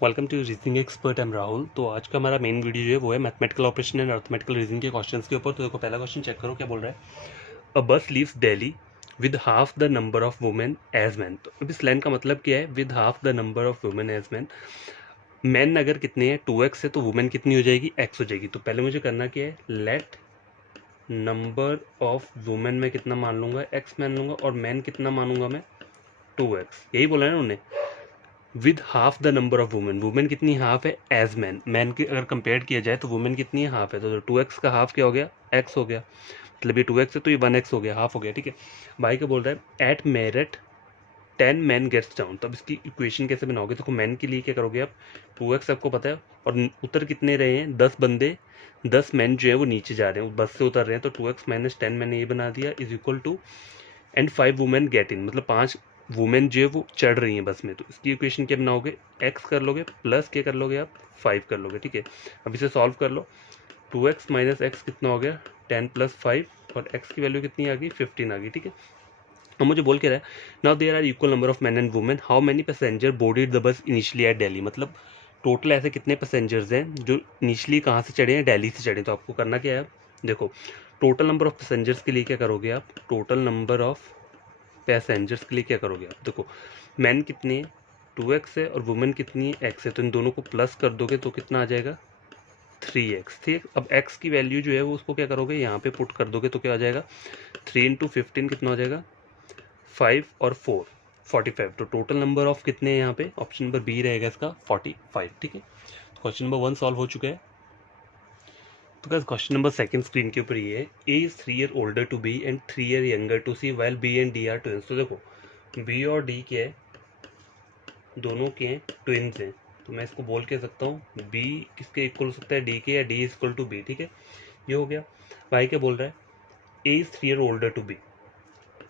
Welcome to reasoning expert M Rahul. तो आज का हमारा मेन वीडियो जो है वो है mathematical operation and arithmetical reasoning के क्वेश्चंस के ऊपर। तो देखो पहला क्वेश्चन चेक करो क्या बोल रहा है। A bus leaves Delhi with half the number of women as men. तो अब इस लाइन का मतलब क्या है, with half the number of women as men. Men अगर कितने हैं 2x है तो वुमेन कितनी हो जाएगी, x हो जाएगी। तो पहले मुझे करना क्या है, लेट नंबर ऑफ वुमेन में कितना मान लूंगा, x मान लूंगा, और मैन कितना मानूंगा मैं, 2x। यही बोला है ना उन्होंने, with half the number of women. Women कितनी हाफ है एज मैन। मैन की अगर कंपेयर किया जाए तो वुमेन कितनी है, हाफ है। तो 2x का हाफ क्या हो गया, x हो गया। मतलब ये 2x है तो ये 1x हो गया, हाफ हो गया। ठीक है, भाई क्या बोल रहा है, at Meerut 10 men gets down. तो अब इसकी इक्वेशन कैसे बनाओगे, देखो मैन के लिए क्या करोगे आप, 2x आपको पता है, और उतर कितने रहे हैं, 10 बंदे, 10 मैन जो है वो नीचे जा रहे हैं, बस से उतर रहे हैं। तो 2x माइनस 10 मैंने ये बना दिया is equal to, and 5 women get in, मतलब 5 वुमेन जो है वो चढ़ रही हैं बस में। तो इसकी इक्वेशन क्या बनाओगे, x कर लोगे प्लस क्या कर लोगे आप, 5 कर लोगे। ठीक है, अब इसे सॉल्व कर लो। 2x माइनस एक्स कितना हो गया, 10 प्लस 5, और x की वैल्यू कितनी आ गई, 15 आ गई। ठीक है, अब मुझे बोल के रहा है, now there are equal number of men and women, how many passenger boarded the bus initially at Delhi. मतलब टोटल ऐसे कितने पैसेंजर्स हैं जो इनिशियली कहाँ से चढ़े हैं, दिल्ली से चढ़े। तो आपको करना क्या है, देखो टोटल नंबर ऑफ पैसेंजर्स के लिए क्या करोगे आप, टोटल नंबर ऑफ पैसेंजर्स के लिए क्या करोगे आप, देखो मैन कितने हैं, 2x है, और वुमेन कितनी है, x है। तो इन दोनों को प्लस कर दोगे तो कितना आ जाएगा, 3x। ठीक, अब x की वैल्यू जो है वो उसको क्या करोगे, यहाँ पे पुट कर दोगे तो क्या आ जाएगा, 3 इंटू 15 कितना हो जाएगा, 5 और 4 45। तो टोटल नंबर ऑफ कितने हैं यहाँ पे, ऑप्शन नंबर बी रहेगा इसका 45। ठीक है, तो क्वेश्चन नंबर 1 सॉल्व हो चुका है। तो guys question number second screen के ऊपर ये है, A is 3 year older to B and 3 year younger to C while B and D are twins. तो देखो बी और डी क्या है, दोनों के हैं, ट्विंस हैं। तो मैं इसको बोल के सकता हूँ बी किसके इक्वल हो सकता है, डी के, या D is equal to B. ठीक है, ये हो गया। भाई क्या बोल रहा है, A is 3 year older to B.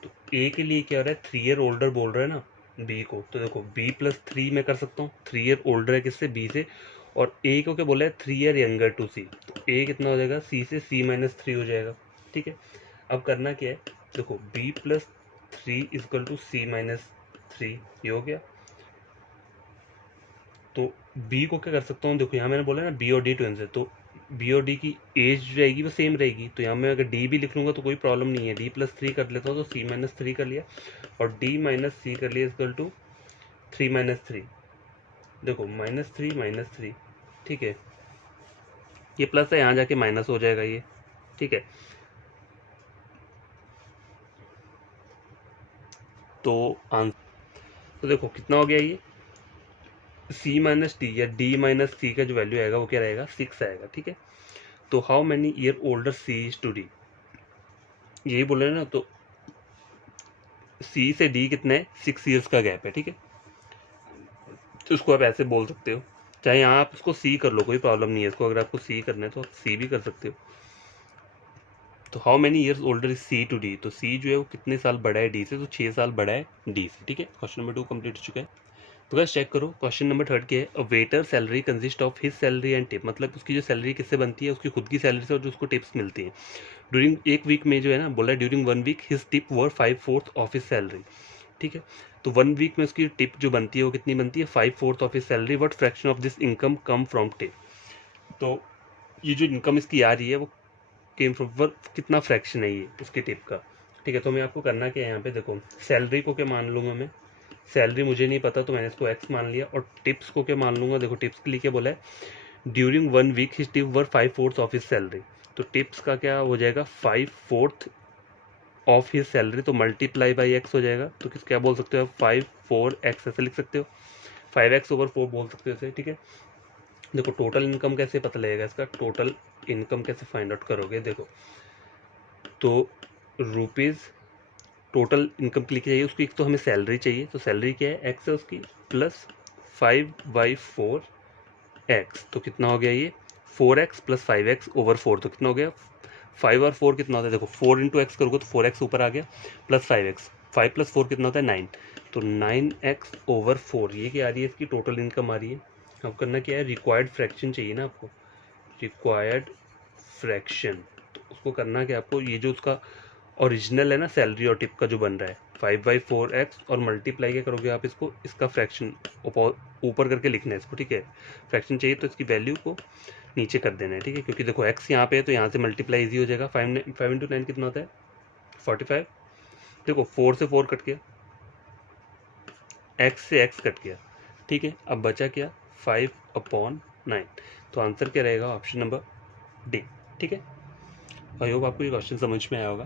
तो ए के लिए क्या हो रहा है, 3 ईयर ओल्डर बोल रहा है ना बी को। तो देखो बी प्लस 3 मैं कर सकता हूँ, 3 ईयर ओल्डर है किससे, बी से, और ए को क्या बोला है, 3 ईयर यंगर टू सी। तो ए कितना हो जाएगा, सी से सी माइनस 3 हो जाएगा। ठीक है, अब करना क्या है, देखो B plus 3 is equal to C minus 3, ये हो गया। तो बी को क्या कर सकता हूँ, देखो यहाँ मैंने बोला ना बी और डी ट्विंस है, तो बी और डी की एज जो रहेगी वो सेम रहेगी। तो यहाँ मैं अगर डी भी लिख लूँगा तो कोई प्रॉब्लम नहीं है, डी प्लस 3 कर लेता हूँ तो सी माइनस 3 कर लिया, और डी माइनस सी कर लिया इजकल टू 3 माइनस 3। देखो -3 -3, ठीक है, ये प्लस है, यहाँ जाके माइनस हो जाएगा ये। ठीक है, तो आंसर तो देखो कितना हो गया ये, सी माइनस डी या डी माइनस सी का जो वैल्यू आएगा वो क्या रहेगा, 6 आएगा। ठीक है, तो how many year older C is to D, यही बोल रहे हैं ना। तो सी से डी कितना है, 6 ईयर्स का गैप है। ठीक है, तो उसको आप ऐसे बोल सकते हो, चाहे यहाँ आप इसको सी कर लो, कोई प्रॉब्लम नहीं है इसको, अगर आपको सी करना है तो आप सी भी कर सकते हो। तो how many years older is C to D, तो सी जो है वो कितने साल बड़ा है डी से, तो 6 साल बड़ा है डी से। ठीक है, क्वेश्चन नंबर 2 कंप्लीट हो चुका है। तो गाइस चेक करो, क्वेश्चन नंबर 3 के है, waiter salary consist of his salary and tip. मतलब उसकी जो सैलरी किससे बनती है, उसकी खुद की सैलरी से, और जो उसको टिप्स मिलती हैं ड्यूरिंग एक वीक में, जो है ना बोला है during 1 week his tip were 5/4 of his salary. ठीक है, तो 1 वीक में उसकी टिप जो बनती है वो कितनी बनती है, 5/4 of his salary. What fraction of this income come from tip. तो ये जो इनकम इसकी आ रही है वो केम फ्रॉम, कितना फ्रैक्शन है ये उसके टिप का। ठीक है, तो मैं आपको करना क्या है, यहाँ पे देखो सैलरी को क्या मान लूँगा मैं, सैलरी मुझे नहीं पता तो मैंने इसको एक्स मान लिया, और टिप्स को क्या मान लूँगा, देखो टिप्स के लिए क्या बोला है, during 1 week his tip were 5/4 of his salary. तो टिप्स का क्या हो जाएगा, 5/4 ऑफ हिज सैलरी, तो मल्टीप्लाई बाई एक्स हो जाएगा। तो किस क्या बोल सकते हो, 5/4x ऐसे लिख सकते हो, 5x/4 बोल सकते हो इसे। ठीक है, देखो टोटल इनकम कैसे पता लगेगा इसका, टोटल इनकम कैसे फाइंड आउट करोगे, देखो तो रुपीज़ टोटल इनकम के लिए चाहिए उसकी, एक तो हमें सैलरी चाहिए, तो सैलरी क्या है, एक्स है उसकी, प्लस 5/4x। तो कितना हो गया ये, 4x प्लस 5x/4। तो कितना हो गया, 5 और 4 कितना होता है, देखो 4 इंटू एक्स करोगे तो 4x ऊपर आ गया, प्लस 5x, 5 प्लस 4 कितना होता है 9। तो 9x/4 ये क्या आ रही है, इसकी टोटल इनकम आ रही है। अब करना क्या है, रिक्वायर्ड फ्रैक्शन चाहिए ना आपको, रिक्वायर्ड फ्रैक्शन। तो उसको करना क्या आपको, ये जो उसका ओरिजिनल है ना सैलरी और टिप का जो बन रहा है 5/4x और मल्टीप्लाई क्या करोगे आप इसको, इसका फ्रैक्शन ऊपर करके लिखना है इसको, ठीक है। फ्रैक्शन चाहिए तो इसकी वैल्यू को नीचे कर देना है, ठीक है, क्योंकि देखो x यहाँ पे है तो यहाँ से मल्टीप्लाई ईजी हो जाएगा। 5 इंटू 9 कितना होता है 45। देखो 4 से 4 कट गया, x से x कट गया, ठीक है। अब बचा क्या 5/9। तो आंसर क्या रहेगा ऑप्शन नंबर डी, ठीक है। आई होप आपको ये क्वेश्चन समझ में आया होगा।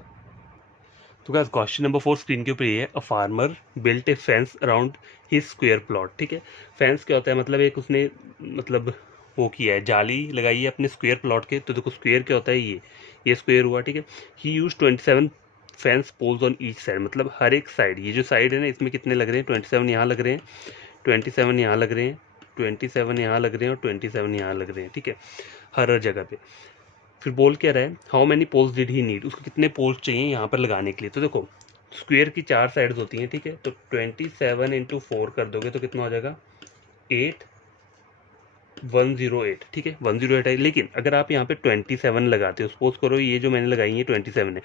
तो गाइस क्वेश्चन नंबर 4 स्क्रीन के ऊपर ये है, a farmer built A fence around his square plot, ठीक है। फेंस क्या होता है, मतलब एक उसने मतलब वो किया है, जाली लगाई है अपने स्क्वायर प्लॉट के। तो देखो स्क्वायर क्या होता है, ये स्क्वायर हुआ, ठीक है। He use 27 fence poles on each side, मतलब हर एक साइड, ये जो साइड है ना इसमें कितने लग रहे हैं 27 यहाँ लग रहे हैं, 27 यहाँ लग रहे हैं, 27 यहाँ लग रहे हैं और 27 यहाँ लग रहे हैं, ठीक है, हर जगह पे। फिर बोल क्या रहा है, how many poles did he need, उसको कितने पोल्स चाहिए यहाँ पर लगाने के लिए। तो देखो स्क्वायर की 4 साइड्स होती हैं, ठीक है। तो 27 इंटू 4 कर दोगे तो कितना हो जाएगा 108, ठीक है 108 है। लेकिन अगर आप यहाँ पे 27 लगाते हो, सपोज करो ये जो मैंने लगाई है 27 है,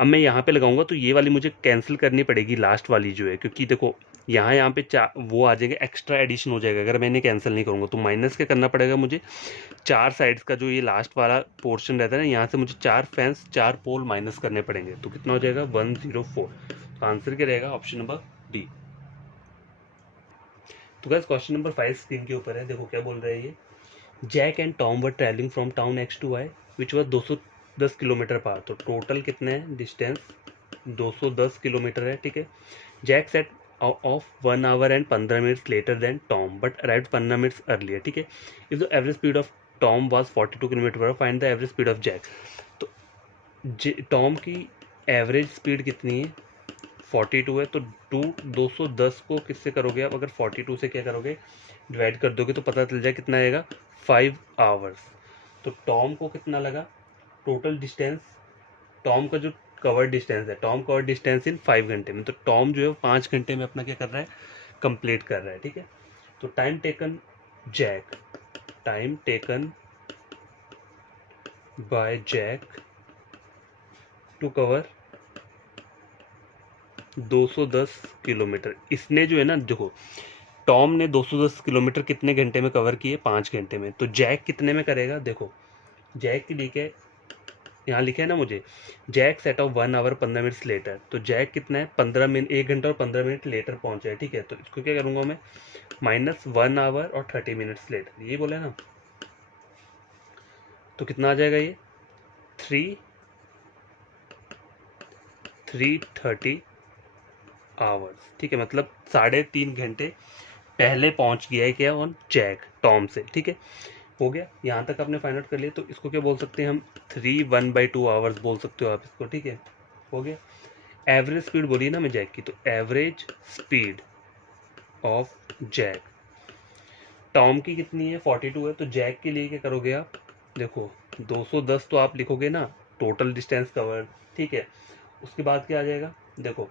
अब मैं यहाँ पे लगाऊंगा तो ये वाली मुझे कैंसिल करनी पड़ेगी, लास्ट वाली जो है, क्योंकि देखो यहाँ पे वो आ जाएगा, एक्स्ट्रा एडिशन हो जाएगा अगर मैंने कैंसिल नहीं करूँगा। तो माइनस क्या करना पड़ेगा मुझे, 4 साइड्स का जो ये लास्ट वाला पोर्शन रहता है ना, यहाँ से मुझे 4 फैंस 4 पोल माइनस करने पड़ेंगे। तो कितना हो जाएगा 104। तो आंसर क्या रहेगा ऑप्शन नंबर डी। तो गाइस क्वेश्चन नंबर 5 स्क्रीन के ऊपर है, देखो क्या बोल रहा है ये, Jack and Tom were travelling from town X to Y which was 210 kilometre apart. तो टोटल कितना है डिस्टेंस 210 किलोमीटर है, ठीक है। Jack set off 1 hour and 15 minutes later than Tom but arrived 15 minutes earlier, ठीक है। If the average speed of Tom was 42 kilometre per, find the average speed of Jack. तो Tom की average speed कितनी है 42 है, तो 210 को किससे करोगे आप, अगर 42 से क्या करोगे डिवाइड कर दोगे तो पता चल जाए कितना आएगा 5 आवर्स। तो टॉम को कितना लगा टोटल डिस्टेंस, टॉम का जो कवर डिस्टेंस है, टॉम कवर डिस्टेंस इन 5 घंटे में, तो टॉम जो है 5 घंटे में अपना क्या कर रहा है कंप्लीट कर रहा है, ठीक है। तो time taken Jack, time taken by Jack to cover 210 kilometre, इसने जो है ना देखो टॉम ने 210 किलोमीटर कितने घंटे में कवर किए 5 घंटे में। तो जैक कितने में करेगा, देखो जैक की लिखे यहाँ लिखे है ना मुझे, Jack set off 1 hour 15 minutes later, तो जैक कितना है 15 मिनट 1 घंटा और 15 मिनट लेटर पहुंचा है, ठीक है। तो इसको क्या करूंगा मैं माइनस 1 आवर और 30 मिनट्स लेटर, ये बोला है ना। तो कितना आ जाएगा ये 330 आवर्स, ठीक है, मतलब 3.5 घंटे पहले पहुंच गया है क्या ऑन जैक टॉम से, ठीक है। हो गया यहाँ तक आपने फाइंड आउट कर लिया। तो इसको क्या बोल सकते हैं हम 3/1/2 आवर्स बोल सकते हो आप इसको, ठीक है। हो गया एवरेज स्पीड बोलिए ना मैं जैक की, तो average speed of Jack, Tom की कितनी है 42 है, तो जैक के लिए क्या करोगे आप, देखो 210 तो आप लिखोगे ना टोटल डिस्टेंस कवर, ठीक है। उसके बाद क्या आ जाएगा, देखो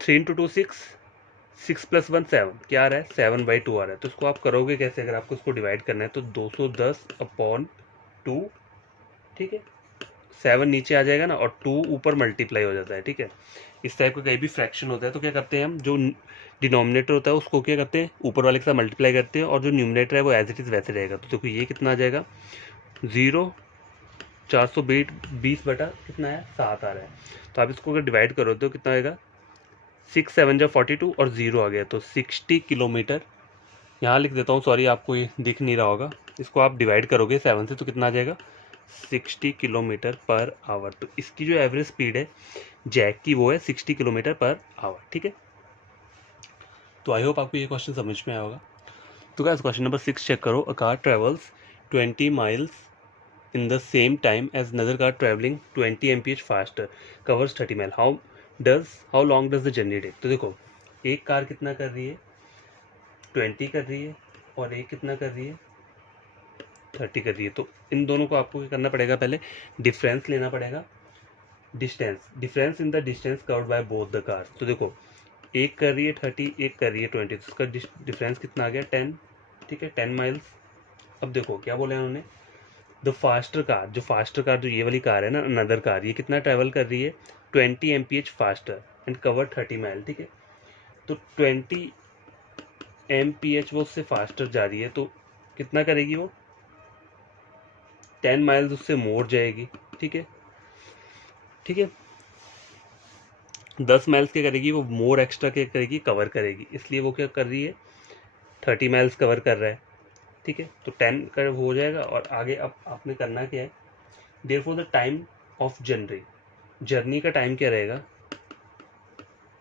3 इंटू 2 6, 6 + 1 7, क्या आ रहा है 7/2 आ रहा है। तो इसको आप करोगे कैसे, अगर आपको इसको डिवाइड करना है तो 210/2, ठीक है, 7 नीचे आ जाएगा ना और 2 ऊपर मल्टीप्लाई हो जाता है, ठीक है। इस टाइप का कहीं भी फ्रैक्शन होता है तो क्या करते हैं हम, जो डिनोमिनेटर होता है उसको क्या करते हैं ऊपर वाले के साथ मल्टीप्लाई करते हैं, और जो न्यूमिनेटर है वो एज इट इज़ वैसे रहेगा। तो देखो ये कितना आ जाएगा 420 बटा कितना है 7 आ रहा है। तो आप इसको अगर डिवाइड करो तो कितना आएगा 6 7 जब 42 और 0 आ गया, तो 60 किलोमीटर, यहाँ लिख देता हूँ सॉरी आपको ये दिख नहीं रहा होगा, इसको आप डिवाइड करोगे 7 से तो कितना आ जाएगा 60 किलोमीटर पर आवर। तो इसकी जो एवरेज स्पीड है जैक की वो है 60 किलोमीटर पर आवर, ठीक है। तो आई होप आपको ये क्वेश्चन समझ में आया होगा। तो गाइस क्वेश्चन नंबर 6 चेक करो, a car travels 20 miles in the same time as another car traveling 20 mph faster covers 30 mile, how long does the journey take। तो देखो एक कार कितना कर रही है 20 कर रही है और एक कितना कर रही है 30 कर रही है। तो इन दोनों को आपको क्या करना पड़ेगा, पहले डिफरेंस लेना पड़ेगा, difference in the distance covered by both the cars. तो देखो एक कर रही है 30, एक कर रही है 20, तो इसका डिफरेंस कितना आ गया 10, ठीक है 10 माइल्स। अब देखो क्या बोला है उन्होंने, द फास्टर कार जो ये वाली कार है ना अनदर कार, ये कितना ट्रैवल कर रही है 20 mph faster, and cover 30 mile, ठीक है। तो 20 mph वो उससे फास्टर जा रही है, तो कितना करेगी वो, 10 माइल्स उससे मोर जाएगी, ठीक है, ठीक है। 10 माइल्स क्या करेगी वो, मोर एक्स्ट्रा क्या करेगी, कवर करेगी, इसलिए वो क्या कर रही है, 30 माइल्स कवर कर रहा है, ठीक है। तो 10 का हो जाएगा। और आगे अब आपने करना क्या है, therefore the time of journey का टाइम क्या रहेगा,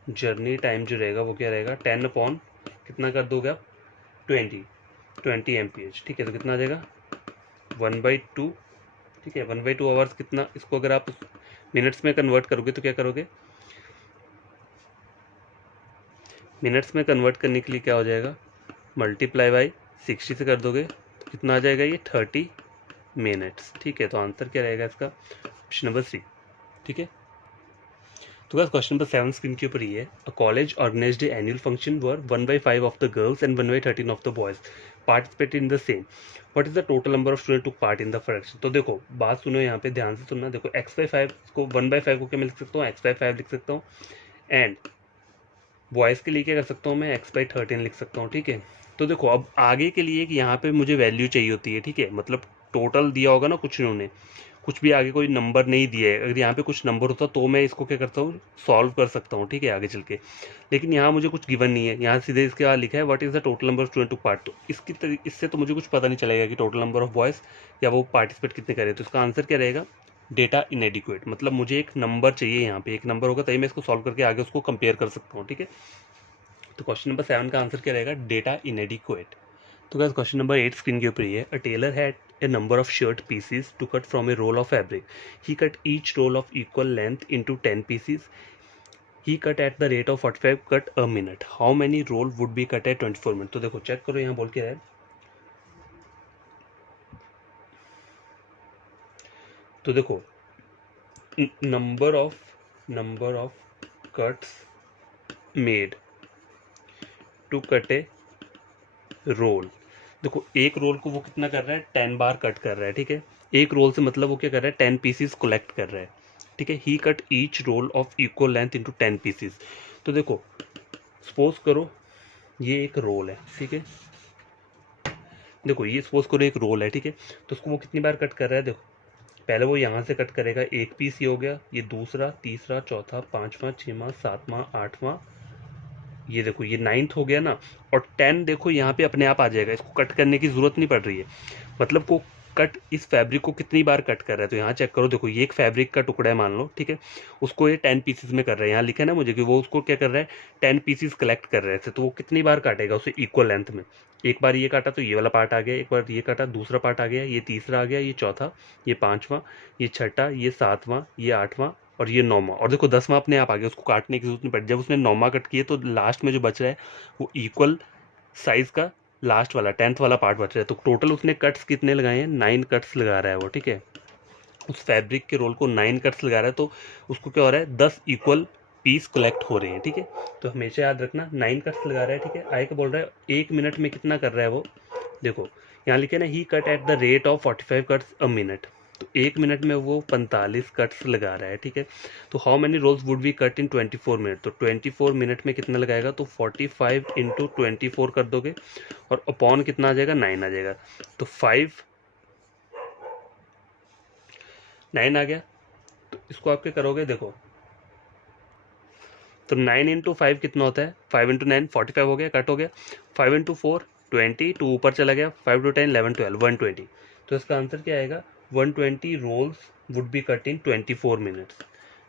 जर्नी टाइम जो रहेगा वो क्या रहेगा, 10 अपॉन कितना कर दोगे आप, 20 mph, ठीक है। तो कितना आ जाएगा, 1/2, ठीक है। 1/2 आवर्स कितना, इसको अगर आप मिनट्स में कन्वर्ट करोगे तो क्या करोगे, मिनट्स में कन्वर्ट करने के लिए क्या हो जाएगा, मल्टीप्लाई बाई 60 से कर दोगे तो कितना आ जाएगा, ये 30 मिनट्स, ठीक है। तो आंसर क्या रहेगा इसका, ऑप्शन नंबर 3, ठीक है। तो बस क्वेश्चन नंबर 7 स्क्रीन के ऊपर ही है। A college organised annual function where 1/5 of the girls and 1/13 of the boys participated in the same, what is the total number of student to part in the fraction. तो देखो बात सुनो यहाँ पे ध्यान से सुनना, देखो x/5 को 1/5 को क्या मैं लिख सकता हूँ, x/5 लिख सकता हूँ, एंड बॉयज़ के लिए क्या कर सकता हूँ मैं, x/13 लिख सकता हूँ, ठीक है। तो देखो अब आगे के लिए कि यहाँ पे मुझे वैल्यू चाहिए होती है, ठीक है, मतलब टोटल दिया होगा ना कुछ इन्होंने, कुछ भी आगे कोई नंबर नहीं दिया है, अगर यहाँ पे कुछ नंबर होता तो मैं इसको क्या करता हूँ, सॉल्व कर सकता हूँ, ठीक है, आगे चल के। लेकिन यहाँ मुझे कुछ गिवन नहीं है, यहाँ सीधे इसके बाद लिखा है what is the total number of student to part. तो इससे तो मुझे कुछ पता नहीं चलेगा कि टोटल नंबर ऑफ बॉयज़ या वो पार्टिसिपेट कितने करें। तो इसका आंसर क्या रहेगा, डेटा इनएडिक्वेट, मतलब मुझे एक नंबर चाहिए, यहाँ पे एक नंबर होगा तभी मैं इसको सॉल्व करके आगे उसको कंपेयर कर सकता हूँ, ठीक है। तो क्वेश्चन नंबर 7 का आंसर क्या रहेगा, डेटा इनएडिक्वेट। तो गाइस क्वेश्चन नंबर 8 स्क्रीन के ऊपर ही है। A tailor had a number of shirt pieces to cut from a roll of fabric. He cut each roll of equal length into 10 pieces. He cut at the rate of 45 cut a minute. How many roll would be cut at 24 minutes? तो देखो check करो यहाँ बोल के है, तो देखो number of cuts made to cut a roll. देखो एक रोल को वो कितना कर रहा है, 10 बार कट कर रहा है, ठीक है। एक रोल से मतलब वो क्या कर रहा है, 10 पीसीस कलेक्ट कर रहा है, ठीक है। He cut each roll of equal length into 10 pieces. तो देखो सपोज करो ये एक रोल है, ठीक है, देखो ये सपोज करो एक रोल है, ठीक है। तो उसको वो कितनी बार कट कर रहा है, देखो पहले वो यहाँ से कट करेगा, एक पीस ये हो गया, ये दूसरा, तीसरा, चौथा, पांचवा, छठवां, सातवां, आठवां, ये देखो ये 9th हो गया ना। और 10 देखो यहाँ पे अपने आप आ जाएगा, इसको कट करने की जरूरत नहीं पड़ रही है, मतलब को कट इस फैब्रिक को कितनी बार कट कर रहा है। तो यहाँ चेक करो, देखो ये एक फैब्रिक का टुकड़ा है मान लो, ठीक है, उसको ये 10 पीसेस में कर रहा है, यहाँ लिखा है ना मुझे कि वो उसको क्या कर रहा है, 10 पीसेस कलेक्ट कर रहे थे। तो वो कितनी बार काटेगा उसे, इक्वल लेंथ में। एक बार ये काटा तो ये वाला पार्ट आ गया, एक बार ये काटा दूसरा पार्ट आ गया, ये तीसरा आ गया, ये चौथा, ये पांचवा, ये छठा, ये सातवां, ये आठवां और ये 9वां, और देखो 10वां अपने आप आ गया, उसको काटने की जरूरत नहीं पड़ी। जब उसने 9वां कट किया तो लास्ट में जो बच रहा है वो इक्वल साइज का लास्ट वाला 10th वाला पार्ट बच रहा है। तो टोटल उसने कट्स कितने लगाए हैं, 9 कट्स लगा रहा है वो, ठीक है। उस फैब्रिक के रोल को 9 कट्स लगा रहा है, तो उसको क्या हो रहा है, 10 इक्वल पीस कलेक्ट हो रहे हैं, ठीक है। तो हमेशा याद रखना 9 कट्स लगा रहा है, ठीक है। आए क्या बोल रहा है, 1 मिनट में कितना कर रहा है वो, देखो यहाँ लिखे ना, he cut at the rate of 45 cuts a minute. तो 1 मिनट में वो 45 कट्स लगा रहा है, ठीक है। तो how many rolls would be cut in 24 minute, तो 24 मिनट में कितना लगाएगा, तो 45 इंटू 24 कर दोगे और अपॉन कितना आ जाएगा, 9 आ जाएगा। तो 9 आ गया। तो इसको आप क्या करोगे, देखो तो 9 इंटू 5 कितना होता है, 5 इंटू 9 45 हो गया, कट हो गया। 5 इंटू 4 20, 2 ऊपर चला गया, 5 टू 10 11 12 120। तो इसका आंसर क्या आएगा, 120 rolls would be cut in 24 minutes.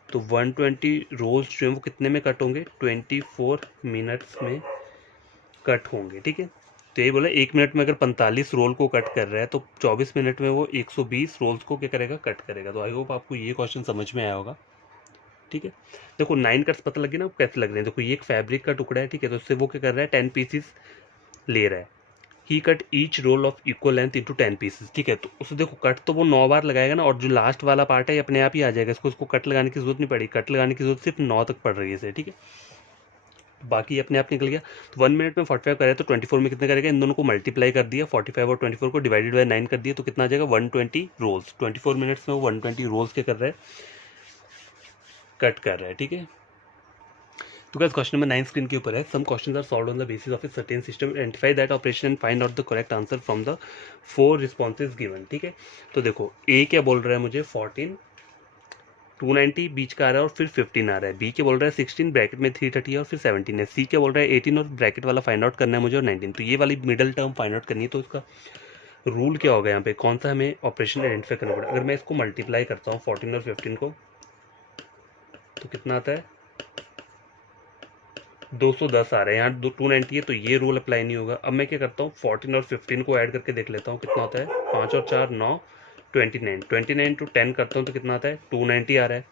तो 120 रोल्स जो है वो कितने में कट होंगे, 24 मिनट्स में कट होंगे, ठीक है। तो ये बोला 1 मिनट में अगर 45 रोल को कट कर रहा है तो 24 मिनट में वो 120 रोल्स को क्या करेगा, कट करेगा। तो आई होप आपको ये क्वेश्चन समझ में आया होगा, ठीक है। देखो 9 कट्स पता लगे ना कैसे लग रहे हैं, देखो ये एक फैब्रिक का टुकड़ा है, ठीक है, तो उससे वो क्या कर रहा है, 10 पीसेस ले रहा है। He cut each roll of equal length into 10 pieces, ठीक है। तो उसे देखो कट तो वो 9 बार लगाएगा ना, और जो लास्ट वाला पार्ट है ये अपने आप ही आ जाएगा, इसको कट लगाने की जरूरत नहीं पड़ी, कट लगाने की जरूरत सिर्फ 9 तक पड़ रही है इसे, ठीक है। बाकी अपने आप निकल गया। तो 1 मिनट में 45 करे तो 24 में कितने करेगा, इन दोनों को मल्टीप्लाई कर दिया, 45 और 24 को डिवाइडेड बाय 9 कर दिया, तो कितना आ जाएगा, 120 रोल्स। 24 मिनट्स में वो 120 रोल्स क्या कर रहा है, कट कर रहा है, ठीक है। तो गाइस क्वेश्चन नंबर 9 स्क्रीन के ऊपर है। Some questions are solved on the basis of a certain system, identify that operation and find out the correct answer from the 4 responses given. ठीक है, तो देखो ए क्या बोल रहा है मुझे 14, 290 बीच का आ रहा है और फिर 15 आ रहा है। बी के बोल रहा है 16 ब्रैकेट में 330 और फिर 17 है। सी के बोल रहा है 18 और ब्रैकेट वाला फाइंड आउट करना है मुझे और 19। तो ये वाली मिडल टर्म फाइंड आउट करनी है। तो इसका रूल क्या होगा यहाँ पे, कौन सा हमें ऑपरेशन आइडेंटिफाई करना पड़ेगा। अगर मैं इसको मल्टीप्लाई करता हूँ 14 और 15 को तो कितना आता है 210 आ रहा है। यहाँ 290 है तो ये रूल अप्लाई नहीं होगा। अब मैं क्या करता हूँ 14 और 15 को ऐड करके देख लेता हूँ कितना होता है, 5 और 4 9, 29 टू 10 करता हूँ तो कितना आता है 290 आ रहा है।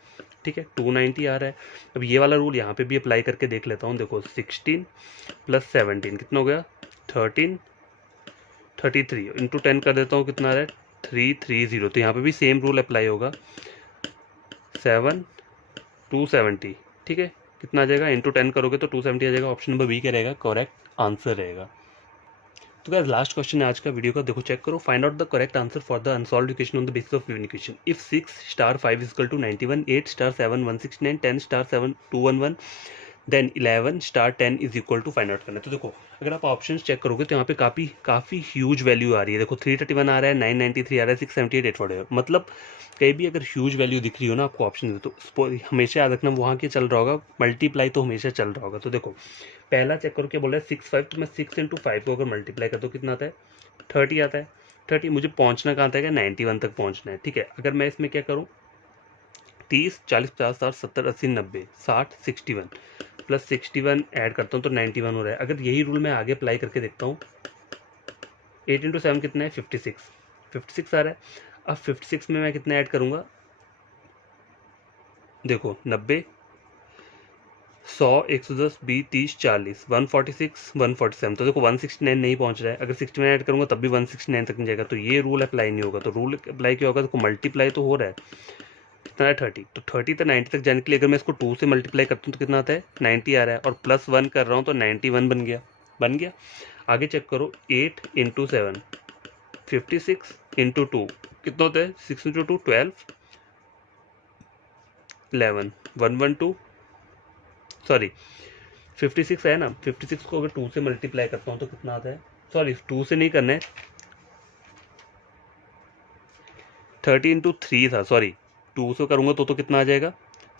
ठीक है, 290 आ रहा है। अब ये वाला रूल यहाँ पे भी अप्लाई करके देख लेता हूँ। देखो 16 प्लस 17 कितना हो गया 13, 33 इंटू 10 कर देता हूँ कितना आ रहा है 330। तो यहाँ पे भी सेम रूल अप्लाई होगा 7 270। ठीक है, कितना आ जाएगा इंटू 10 करोगे तो 270 आ जाएगा। ऑप्शन नंबर बी क्या रहेगा, करेक्ट आंसर रहेगा। तो गाइस लास्ट क्वेश्चन है आज का वीडियो का, देखो चेक करो। Find out the correct answer for the unsolved equation on the basis of given equation. If 6 star 5 is equal to 91, 8 star 7 169, 10 star 7 211, then 11 star 10 is equal to find out करना है। तो देखो अगर आप options check करोगे तो यहाँ पे काफ़ी ह्यूज वैल्यू आ रही है। देखो 331 आ रहा है, 993 आ रहा है, 678 840। मतलब कहीं भी अगर ह्यूज वैल्यू दिख रही हो ना आपको ऑप्शन में, तो हमेशा याद रखना वहाँ के चल रहा होगा, मल्टीप्लाई तो हमेशा चल रहा होगा। तो देखो पहला चेक करो क्या बोल रहा है 6 5, तो मैं 6 इंटू 5 को अगर मल्टीप्लाई कर दो कितना आता है 30 आता है। 30 मुझे पहुँचना कहाँ तक है 91 तक पहुँचना है। ठीक है, अगर मैं इसमें क्या करूँ 30 40 50 60 70 80 90 60 61 प्लस 61 ऐड करता हूँ तो 91 हो रहा है। अगर यही रूल मैं आगे अप्लाई करके देखता हूँ 8 इंटू 7 कितना है 56 आ रहा है। अब 56 में मैं कितना ऐड करूँगा, देखो 90 100 110 20 30 40 146 147। तो देखो 169 नहीं पहुंच रहा है। अगर 69 ऐड करूँगा तब भी 169 तक नहीं जाएगा। तो ये रूल अप्लाई नहीं होगा। तो रूल अप्लाई क्या होगा, देखो मल्टीप्लाई तो हो रहा है कितना है 30, तो 30 से 90 तक जाने के लिए अगर मैं इसको 2 से मल्टीप्लाई करता हूँ तो कितना आता है 90 आ रहा है, और प्लस 1 कर रहा हूँ तो 91 बन गया। आगे चेक करो 8 इंटू 7 56 इंटू 2 कितना होता है 6 इंटू 2 12 11 112 सॉरी 56 है ना, 56 को अगर 2 से मल्टीप्लाई करता हूँ तो कितना आता है, सॉरी 2 से नहीं करना है 30 इंटू 3 था, सॉरी 2 से करूँगा तो कितना आ जाएगा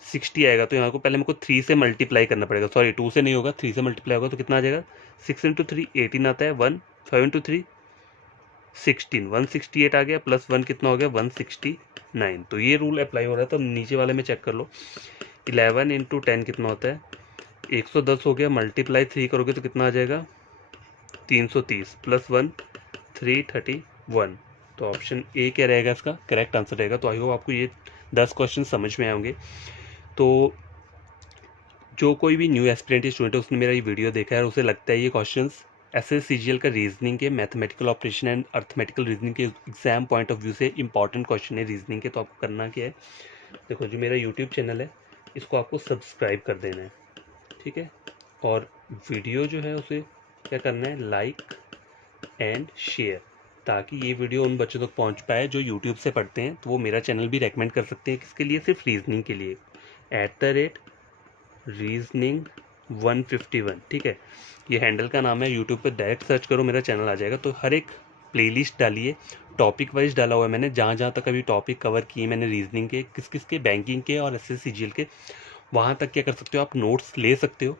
60 आएगा। तो यहाँ को पहले मेरे को 3 से मल्टीप्लाई करना पड़ेगा, सॉरी 2 से नहीं होगा 3 से मल्टीप्लाई होगा तो कितना आ जाएगा 6 इंटू 3 18 आता है, 1 5 इंटू 3 16 168 आ गया, प्लस 1 कितना हो गया 169। तो ये रूल अप्लाई हो रहा है। तो नीचे वाले में चेक कर लो 11 इंटू 10 कितना होता है 110 हो गया, मल्टीप्लाई 3 करोगे तो कितना आ जाएगा 330 प्लस 1 331। तो ऑप्शन ए क्या रहेगा इसका करेक्ट आंसर रहेगा। तो आई होप आपको ये 10 क्वेश्चन समझ में आएंगे। तो जो कोई भी न्यू एस्पिरेंट स्टूडेंट है उसने मेरा ये वीडियो देखा है और उसे लगता है ये क्वेश्चंस एसएस सीजीएल का रीजनिंग के mathematical operation and arithmetical reasoning के एग्जाम पॉइंट ऑफ व्यू से इंपॉर्टेंट क्वेश्चन है रीजनिंग के, तो आपको करना क्या है, देखो जो मेरा यूट्यूब चैनल है इसको आपको सब्सक्राइब कर देना है। ठीक है, और वीडियो जो है उसे क्या करना है लाइक एंड शेयर, ताकि ये वीडियो उन बच्चों तक पहुंच पाए जो यूट्यूब से पढ़ते हैं। तो वो मेरा चैनल भी रेकमेंड कर सकते हैं किसके लिए, सिर्फ रीजनिंग के लिए @रीजनिंग 151। ठीक है, ये हैंडल का नाम है। यूट्यूब पे डायरेक्ट सर्च करो मेरा चैनल आ जाएगा। तो हर एक प्लेलिस्ट डालिए, टॉपिक वाइज डाला हुआ है मैंने, जहाँ जहाँ तक अभी टॉपिक कवर किए मैंने रीजनिंग के, किस किस के, बैंकिंग के और एसएस सीजीएल के, वहाँ तक क्या कर सकते हो आप नोट्स ले सकते हो।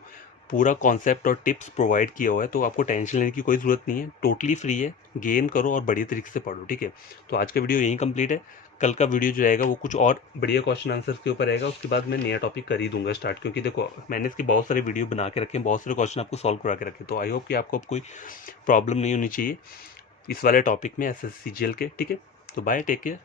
पूरा कॉन्सेप्ट और टिप्स प्रोवाइड किया हुआ है, तो आपको टेंशन लेने की कोई ज़रूरत नहीं है, टोटली फ्री है। गेन करो और बढ़िया तरीके से पढ़ो। ठीक है, तो आज का वीडियो यहीं कंप्लीट है। कल का वीडियो जो रहेगा वो कुछ और बढ़िया क्वेश्चन आंसर्स के ऊपर रहेगा। उसके बाद मैं नया टॉपिक कर ही दूंगा स्टार्ट, क्योंकि देखो मैंने इसके बहुत सारे वीडियो बना के रखे हैं, बहुत सारे क्वेश्चन आपको सॉल्व करा के रखे। तो आई होप कि आपको अब कोई प्रॉब्लम नहीं होनी चाहिए इस वाले टॉपिक में एसएस सीजीएल के। ठीक है, तो बाय, टेक केयर।